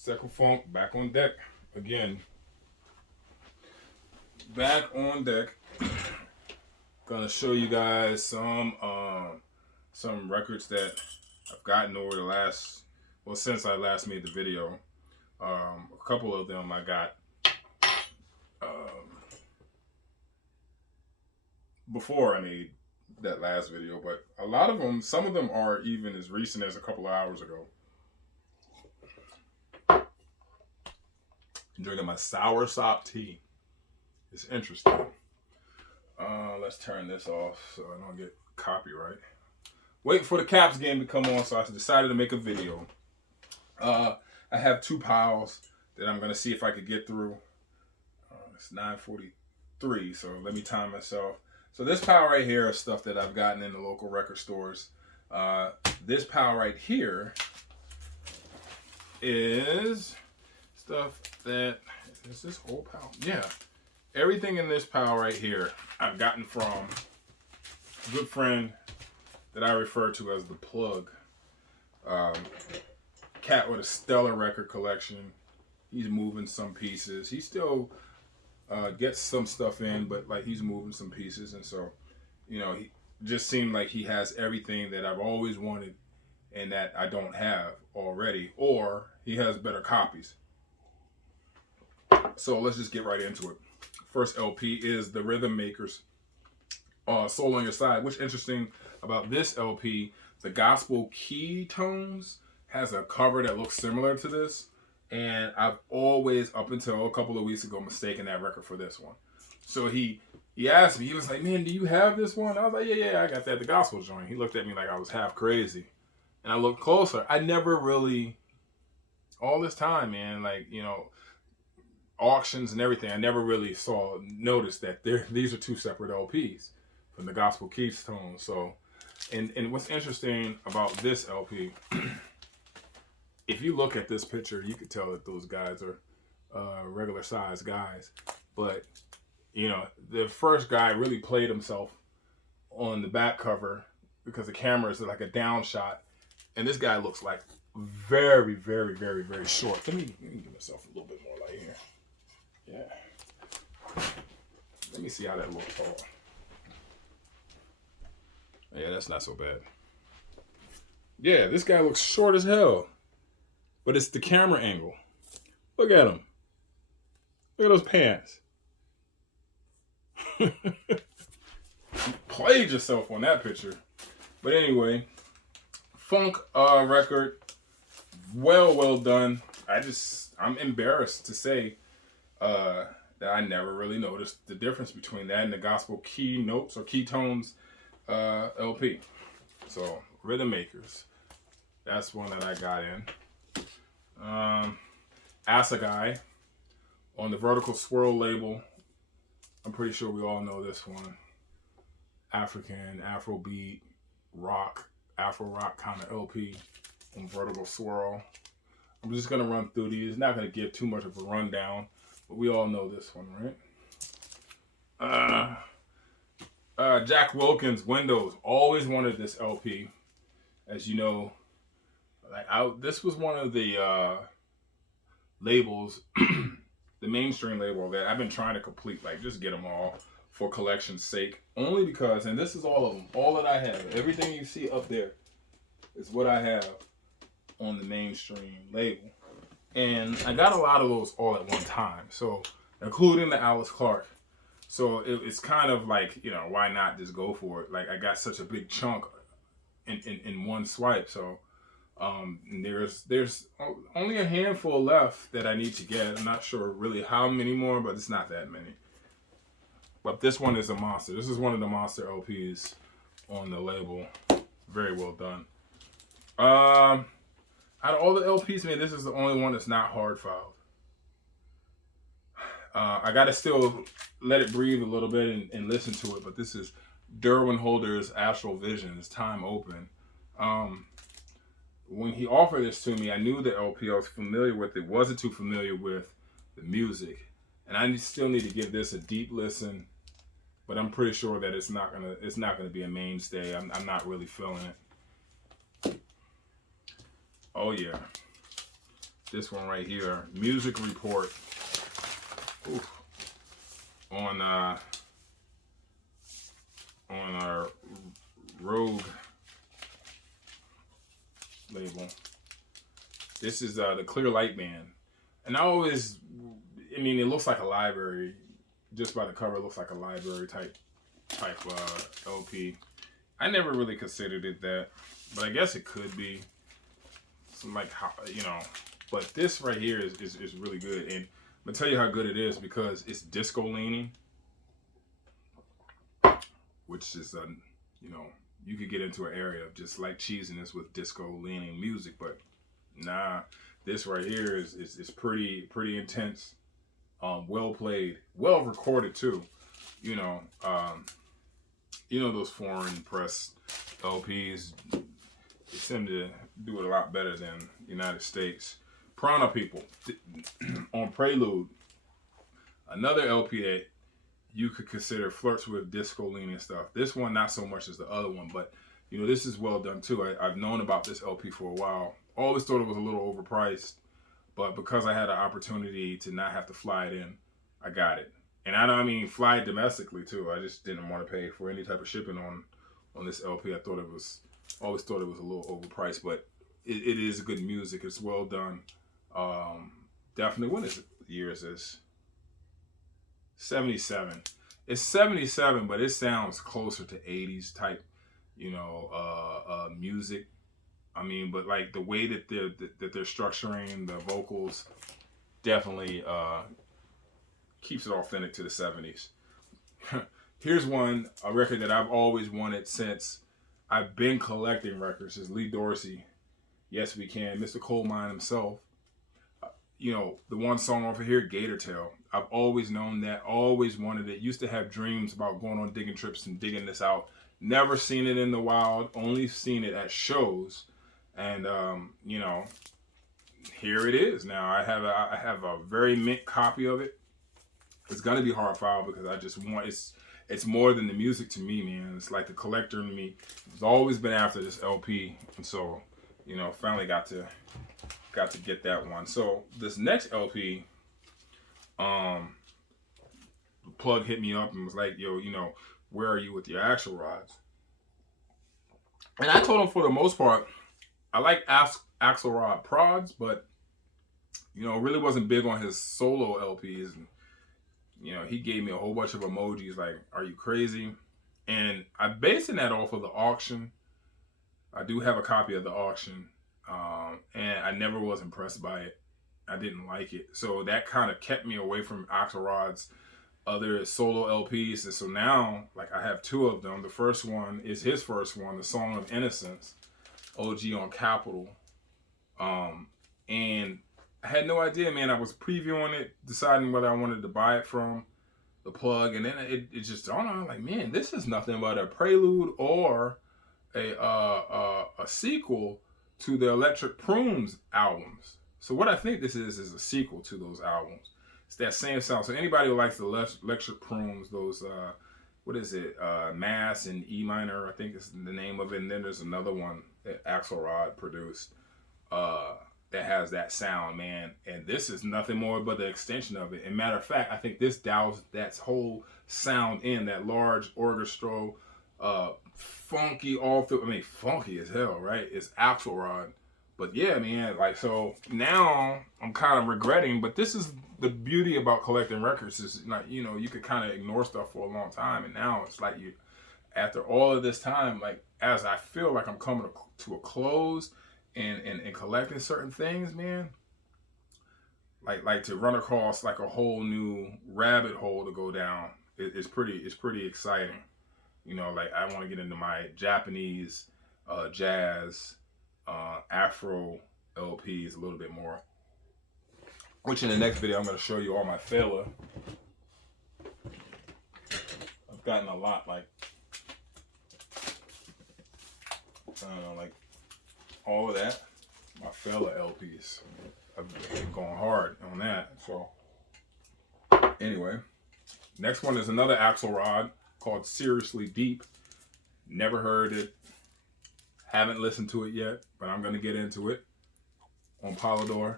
Second Funk back on deck again. Back on deck. Gonna show you guys some records that I've gotten over the last, well, since I last made the video. A couple of them I got before I made that last video, but a lot of them, some of them are even as recent as a couple of hours ago. I'm drinking my sour sop tea. It's interesting. Let's turn this off so I don't get copyright. Waiting for the Caps game to come on, so I decided to make a video. I have two piles that I'm gonna see if I could get through. It's 9:43, so let me time myself. So this pile right here is stuff that I've gotten in the local record stores. This pile right here is stuff that, is this whole pile? Yeah. Everything in this pile right here I've gotten from a good friend that I refer to as the plug. Cat with a stellar record collection. He's moving some pieces. He still gets some stuff in, but like he's moving some pieces, and so, you know, he just seemed like he has everything that I've always wanted and that I don't have already, or he has better copies. So let's just get right into it. First LP is the Rhythm Makers, Soul on Your Side. What's interesting about this LP, the Gospel Key Tones has a cover that looks similar to this. And I've always, up until a couple of weeks ago, mistaken that record for this one. So he asked me, he was like, man, do you have this one? I was like, yeah, I got that, the gospel joint. He looked at me like I was half crazy. And I looked closer. I never really, all this time, man, like, you know, auctions and everything, I never really noticed that these are two separate LPs from the Gospel Keystone. So, and what's interesting about this LP, if you look at this picture, you could tell that those guys are regular sized guys. But, you know, the first guy really played himself on the back cover because the camera is like a down shot. And this guy looks like very, very, very, very short. Let me give myself a little bit more light here. Yeah. Let me see how that looks. Oh. Yeah, that's not so bad. Yeah, this guy looks short as hell. But it's the camera angle. Look at him. Look at those pants. Played yourself on that picture. But anyway, funk record. Well done. I'm embarrassed to say that I never really noticed the difference between that and the Gospel Key Notes or Keytones LP. So, Rhythm Makers. That's one that I got in. Assegai on the Vertical Swirl label. I'm pretty sure we all know this one. African, Afrobeat, rock, Afro rock kind of LP on Vertical Swirl. I'm just going to run through these. Not going to give too much of a rundown, but we all know this one, right? Jack Wilkins, Windows. Always wanted this LP. As you know, this was one of the labels, the mainstream label that I've been trying to complete, like just get them all for collection's sake. Only because, and this is all of them, all that I have, everything you see up there is what I have on the mainstream label. And I got a lot of those all at one time, so including the Alice Clark. So it's kind of like, you know, why not just go for it? Like I got such a big chunk in one swipe, so there's only a handful left that I need to get. I'm not sure really how many more, but it's not that many. But this one is a monster. This is one of the monster LPs on the label. Very well done. Out of all the LPs, man, this is the only one that's not hard filed. I gotta still let it breathe a little bit and listen to it, but this is Derwin Holder's Astral Visions, Time Open. When he offered this to me, I knew the LP. I was familiar with it. Wasn't too familiar with the music, and I still need to give this a deep listen. But I'm pretty sure that it's not gonna be a mainstay. I'm not really feeling it. Oh yeah, this one right here, Music Report. Oof. On our Rogue label. This is the Clear Light Band. And I mean, it looks like a library. Just by the cover, it looks like a library type LP. I never really considered it that, but I guess it could be some like, you know. But this right here is really good, and I'm gonna tell you how good it is because it's disco leaning, which is you know, you could get into an area of just like cheesiness with disco leaning music, but nah, this right here is pretty intense. Well played, well recorded too. You know those foreign press LPs, they seem to do it a lot better than the United States. Prana People on Prelude, another LP that you could consider flirts with disco leaning stuff. This one not so much as the other one, but you know, this is well done too. I've known about this LP for a while. Always thought it was a little overpriced, but because I had an opportunity to not have to fly it in, I got it. And I mean fly it domestically too. I just didn't want to pay for any type of shipping on this LP. Always thought it was a little overpriced, but it is good music. It's well done. Definitely. What year is this? 77. It's 77, but it sounds closer to 80s type, you know, music. I mean, but like the way that they're structuring the vocals definitely keeps it authentic to the 70s. Here's a record that I've always wanted since I've been collecting records. Is Lee Dorsey, Yes We Can, Mr. Coal Mine himself. You know, the one song off of here, Gator Tail. I've always known that, always wanted it. Used to have dreams about going on digging trips and digging this out. Never seen it in the wild, only seen it at shows. And, you know, here it is now. I have a very mint copy of it. It's going to be hard file because I just want, it's more than the music to me, man. It's like the collector in me. It's always been after this LP. And so, you know, finally got to get that one. So this next LP, the plug hit me up and was like, yo, you know, where are you with your axle rods? And I told him for the most part, I like axle rod prods, but, you know, really wasn't big on his solo LPs. And, you know, he gave me a whole bunch of emojis like, are you crazy? And I'm basing that off of the auction. I do have a copy of the auction. And I never was impressed by it. I didn't like it. So that kind of kept me away from Axelrod's other solo LPs. And so now, like, I have two of them. The first one is his first one, The Song of Innocence, OG on Capitol. And I had no idea, man. I was previewing it, deciding whether I wanted to buy it from the plug. And then it just dawned on me, like, man, this is nothing but a prelude or a sequel to the Electric Prunes albums. So what I think this is a sequel to those albums. It's that same sound. So anybody who likes the Electric Prunes, those, what is it, Mass and E minor, I think is the name of it. And then there's another one that Axelrod produced that has that sound, man. And this is nothing more but the extension of it. And matter of fact, I think this dials that whole sound in, that large orchestral, funky funky as hell, right? It's Axelrod. But yeah, man, like, so now I'm kind of regretting, but this is the beauty about collecting records is, like, you know, you could kind of ignore stuff for a long time, and now it's like you, after all of this time, like, as I feel like I'm coming to a close and collecting certain things, man, like to run across like a whole new rabbit hole to go down is pretty exciting. You know, like, I want to get into my Japanese, jazz, Afro LPs a little bit more. Which in the next video, I'm going to show you all my Fela. I've gotten a lot, like, I don't know, like, all of that. My Fela LPs. I've been going hard on that. So, anyway. Next one is another Axelrod called Seriously Deep. Never heard it. Haven't listened to it yet, but I'm going to get into it on Polydor.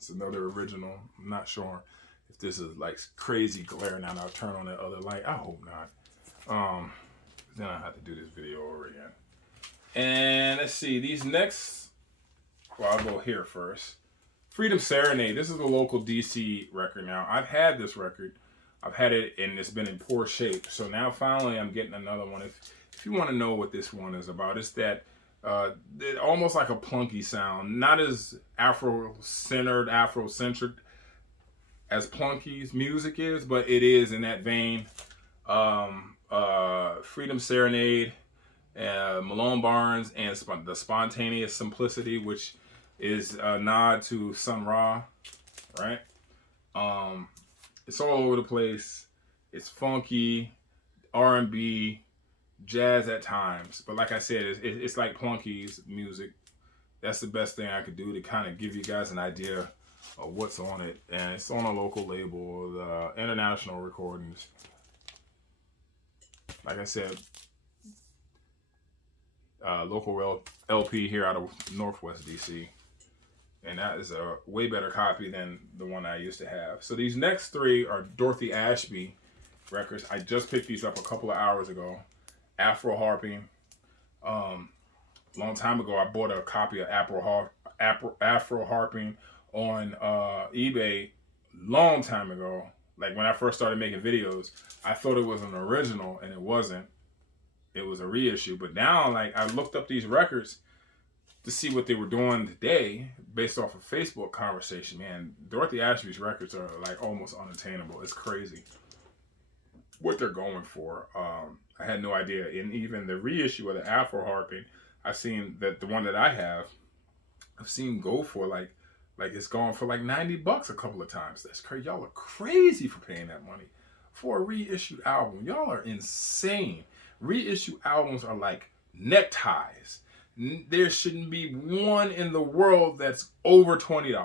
It's another original. I'm not sure if this is like crazy glare now. I'll turn on that other light. I hope not. Then I have to do this video over again. And let's see, these next, well, I'll go here first. Freedom Serenade. This is a local DC record now. I've had this record. I've had it and it's been in poor shape. So now finally I'm getting another one. If you want to know what this one is about, it's that almost like a plunky sound. Not as Afro-centered, Afro-centric as Plunky's music is, but it is in that vein. Freedom Serenade, Malone Barnes, and the Spontaneous Simplicity, which is a nod to Sun Ra, right? It's all over the place. It's funky, R&B, jazz at times. But like I said, it's like Plunky's music. That's the best thing I could do to kind of give you guys an idea of what's on it. And it's on a local label, the International Recordings. Like I said, local LP here out of Northwest DC. And that is a way better copy than the one I used to have. So these next three are Dorothy Ashby records. I just picked these up a couple of hours ago. Afro Harping. Long time ago, I bought a copy of Afro Harping on eBay. Long time ago. Like when I first started making videos, I thought it was an original and it wasn't. It was a reissue. But now, like, I looked up these records to see what they were doing today based off of Facebook conversation. Man, Dorothy Ashby's records are like almost unattainable. It's crazy what they're going for. I had no idea. And even the reissue of the Afro Harping, I've seen that the one that I have, I've seen go for like it's gone for like $90 a couple of times. That's crazy. Y'all are crazy for paying that money for a reissued album. Y'all are insane. Reissue albums are like neckties. There shouldn't be one in the world that's over $20.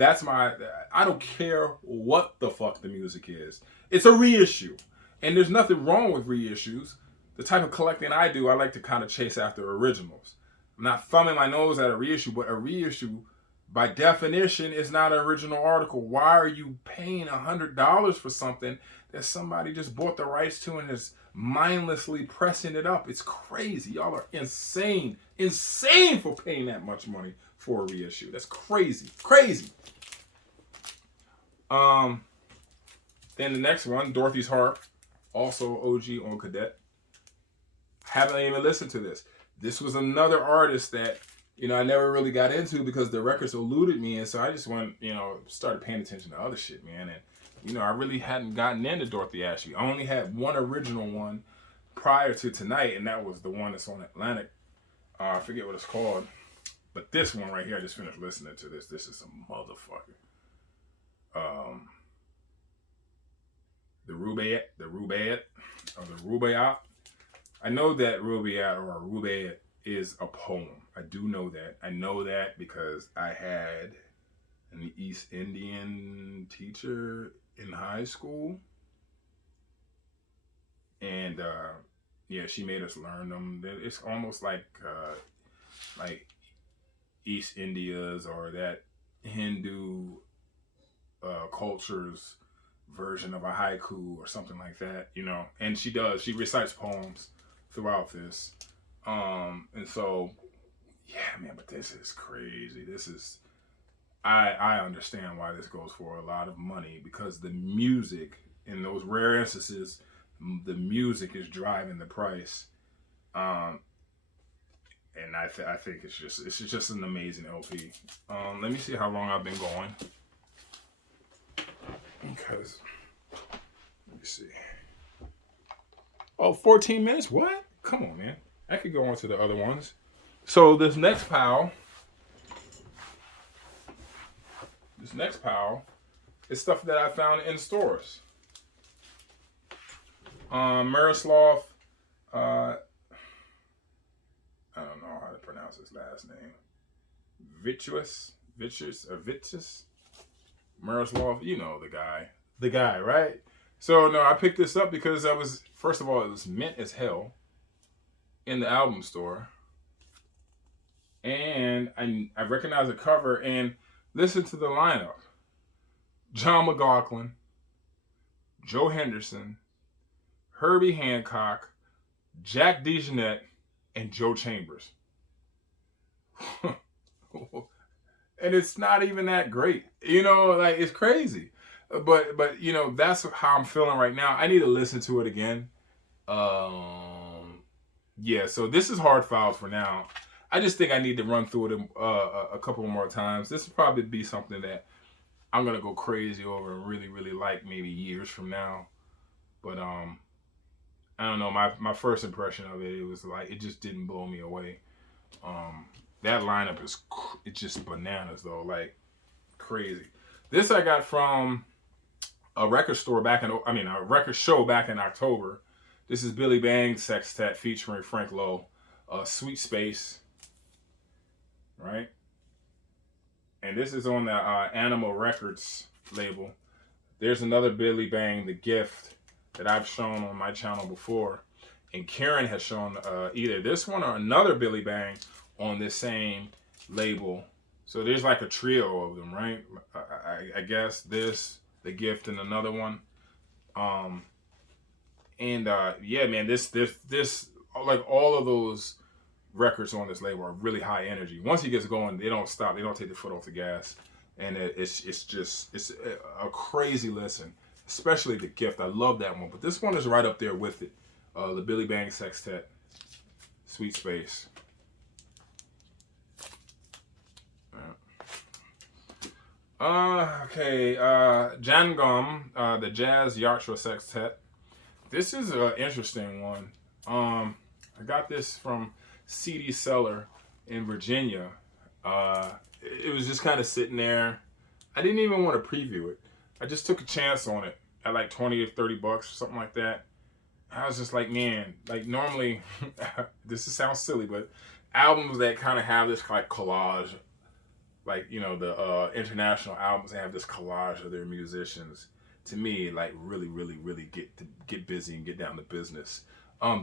I don't care what the fuck the music is. It's a reissue. And there's nothing wrong with reissues. The type of collecting I do, I like to kind of chase after originals. I'm not thumbing my nose at a reissue, but a reissue, by definition, is not an original article. Why are you paying $100 for something that somebody just bought the rights to and is mindlessly pressing it up? It's crazy. Y'all are insane. Insane for paying that much money for a reissue. That's crazy. Crazy. Then the next one, Dorothy's Harp, also OG on Cadet. Haven't even listened to this. This was another artist that, I never really got into because the records eluded me. And so I just went, started paying attention to other shit, man. And, I really hadn't gotten into Dorothy Ashby. I only had one original one prior to tonight, and that was the one that's on Atlantic. I forget what it's called. But this one right here, I just finished listening to this. This is a motherfucker. The Rubaiyat. I know that Rubaiyat or Rubaiyat is a poem. I do know that. I know that because I had an East Indian teacher in high school. And she made us learn them. It's almost like East India's or that Hindu culture's version of a haiku or something like that, And she recites poems throughout this. And so, yeah, man, but this is crazy. I understand why this goes for a lot of money because the music, in those rare instances, the music is driving the price. And I think it's just an amazing LP. Let me see how long I've been going. Because, let me see. Oh, 14 minutes? What? Come on, man. I could go on to the other ones. So this next pile is stuff that I found in stores. Miroslav, I don't know how to pronounce his last name. Vitus. Miroslav, the guy, right? So no, I picked this up because first of all, it was mint as hell in the album store. And I recognized the cover, and Listen to the lineup. John McLaughlin, Joe Henderson, Herbie Hancock, Jack DeJohnette, and Joe Chambers. And it's not even that great. You know, like, it's crazy. But you know, that's how I'm feeling right now. I need to listen to it again. Yeah, so this is Hard Files for now. I just think I need to run through it a couple more times. This will probably be something that I'm gonna go crazy over and really, really like maybe years from now. But I don't know. My first impression of it, it was like, it just didn't blow me away. That lineup is it's just bananas though, like crazy. This I got from a record store a record show back in October. This is Billy Bang Sextet featuring Frank Lowe, Sweet Space, right? And this is on the Animal Records label. There's another Billy Bang, The Gift, that I've shown on my channel before. And Karen has shown either this one or another Billy Bang on this same label. So there's like a trio of them, right? I guess this, The Gift, and another one. Yeah, man, this like all of those records on this label are really high energy. Once he gets going, they don't stop. They don't take the foot off the gas, and it's a crazy listen. Especially The Gift. I love that one, but this one is right up there with it. The Billy Bang Sextet, Sweet Space. Okay, Jangum, the Jazz Yatra Sextet. This is an interesting one. I got this from CD Seller in Virginia. It was just kind of sitting there. I didn't even want to preview it. I just took a chance on it at like 20 or 30 bucks or something like that. I was just like, man, like normally, this sounds silly, but albums that kind of have this like collage, like, you know, the international albums have this collage of their musicians. To me, like really, really, really get busy and get down to business.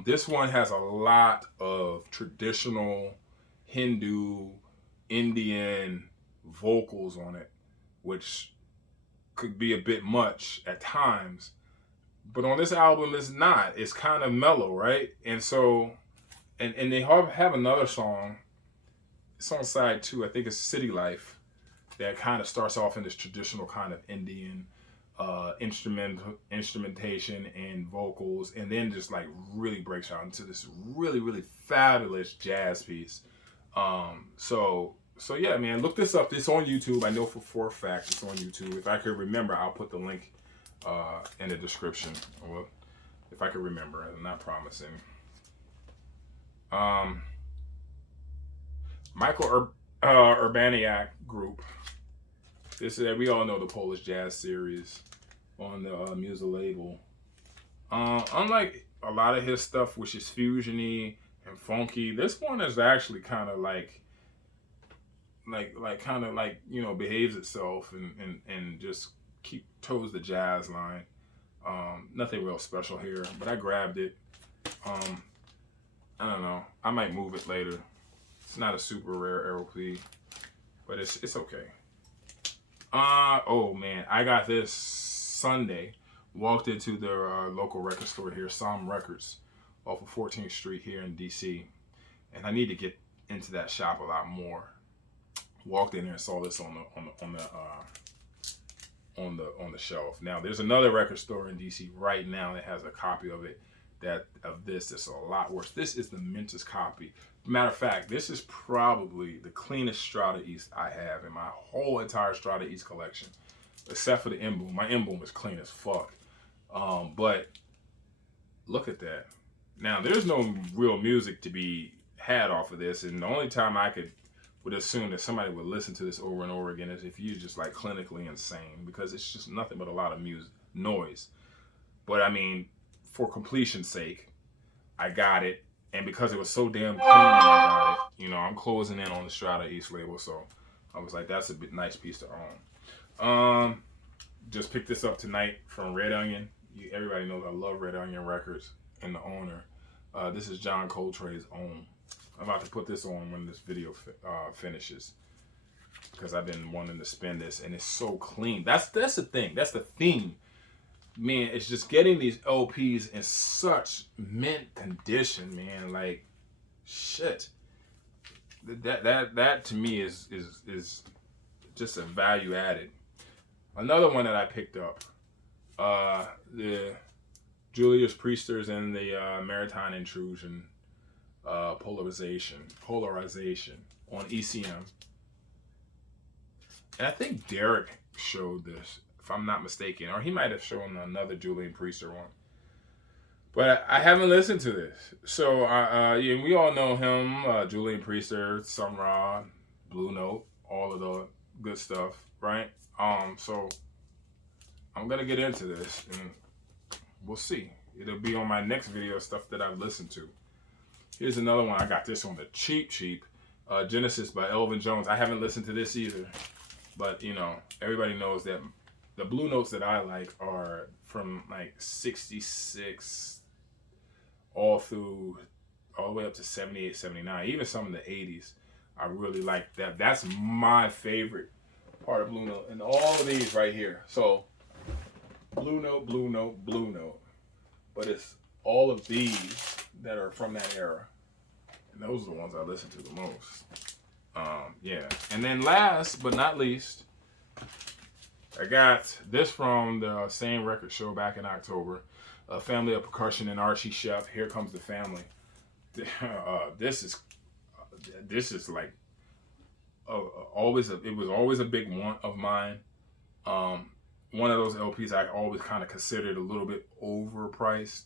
This one has a lot of traditional Hindu, Indian vocals on it, which could be a bit much at times. But on this album, it's not. It's kind of mellow, right? And so, and they have another song. It's on side 2. I think it's City Life, that kind of starts off in this traditional kind of Indian instrumentation and vocals, and then just like really breaks out into this really, really fabulous jazz piece. So yeah, man, look this up. It's on YouTube. I know for a fact it's on YouTube. If I could remember, I'll put the link in the description. Well, if I could remember, I'm not promising. Michael Urbaniak Group. This is, we all know, the Polish Jazz series on the Musa label. Unlike a lot of his stuff, which is fusiony and funky, this one is actually kind of like you know, behaves itself and just toes the jazz line. Nothing real special here, but I grabbed it. I don't know. I might move it later. It's not a super rare LP, but it's okay. Oh man, I got this Sunday. Walked into their local record store here, Som Records, off of 14th Street here in DC, and I need to get into that shop a lot more. Walked in there and saw this on the shelf. Now there's another record store in DC right now that has a copy of it that's a lot worse. This is the mintest copy. Matter of fact, this is probably the cleanest Strata East I have in my whole entire Strata East collection, except for the M Boom. My M Boom is clean as fuck. But look at that. Now there's no real music to be had off of this, and the only time I would assume that somebody would listen to this over and over again is if you're just like clinically insane, because it's just nothing but a lot of noise. But I mean, for completion's sake, I got it, and because it was so damn clean, I got it. You know, I'm closing in on the Strata East label, so I was like, that's a nice piece to own. Just picked this up tonight from Red Onion. Everybody knows I love Red Onion Records and the owner. This is John Coltrane's Own. I'm about to put this on when this video finishes. because I've been wanting to spend this, and it's so clean. That's the thing. That's the theme. Man, it's just getting these LPs in such mint condition, man. Like, shit. That to me is just a value added. Another one that I picked up, the Julius Priesters and the Maritime Intrusion, polarization on ECM. And I think Derek showed this, if I'm not mistaken, or he might have shown another Julian Priester one. But I haven't listened to this. So yeah, we all know him, Julian Priester, Sun Ra, Blue Note, all of the good stuff, right? So I'm gonna get into this, and we'll see. It'll be on my next video, stuff that I've listened to. Here's another one. I got this on the cheap. Genesis by Elvin Jones. I haven't listened to this either, but you know, everybody knows that the Blue Notes that I like are from like 66 all the way up to 78, 79, even some in the 80s. I really like that. That's my favorite part of Blue Note, and all of these right here. So Blue Note, Blue Note, Blue Note, but it's all of these that are from that era, and those are the ones I listen to the most. Yeah, and then last but not least, I got this from the same record show back in October, A Family of Percussion and Archie Shepp, Here Comes the Family. This is like it was always a big one of mine. One of those LPs I always kind of considered a little bit overpriced.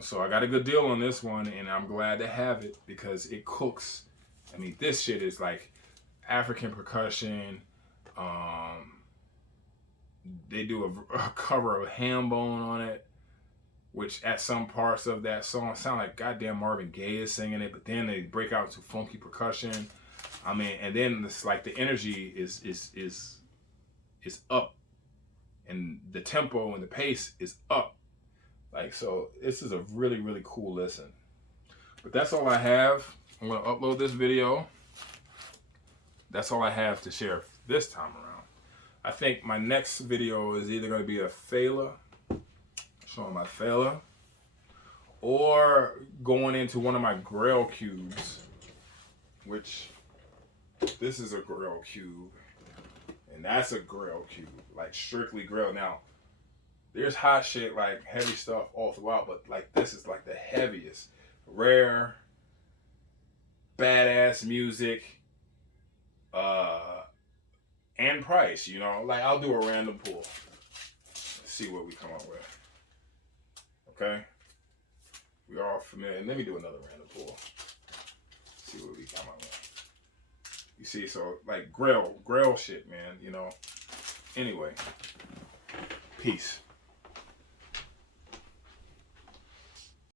So I got a good deal on this one, and I'm glad to have it because it cooks. I mean, this shit is like African percussion. They do a cover of Hambone on it, which at some parts of that song sound like goddamn Marvin Gaye is singing it, but then they break out to funky percussion. I mean, and then it's like the energy is up, and the tempo and the pace is up. Like, so this is a really, really cool listen. But that's all I have. I'm gonna upload this video. That's all I have to share this time around. I think my next video is either gonna be a Fela, showing my Fela, or going into one of my Grail cubes, which this is a Grail cube, and that's a Grail cube, like strictly Grail. Now, there's hot shit, like heavy stuff all throughout, but like this is like the heaviest, rare, badass music, and price, you know. Like, I'll do a random pull. Let's see what we come up with. Okay? We are all familiar. Let me do another random pull. See what we come up with. You see, so like Grail shit, man, you know. Anyway, peace.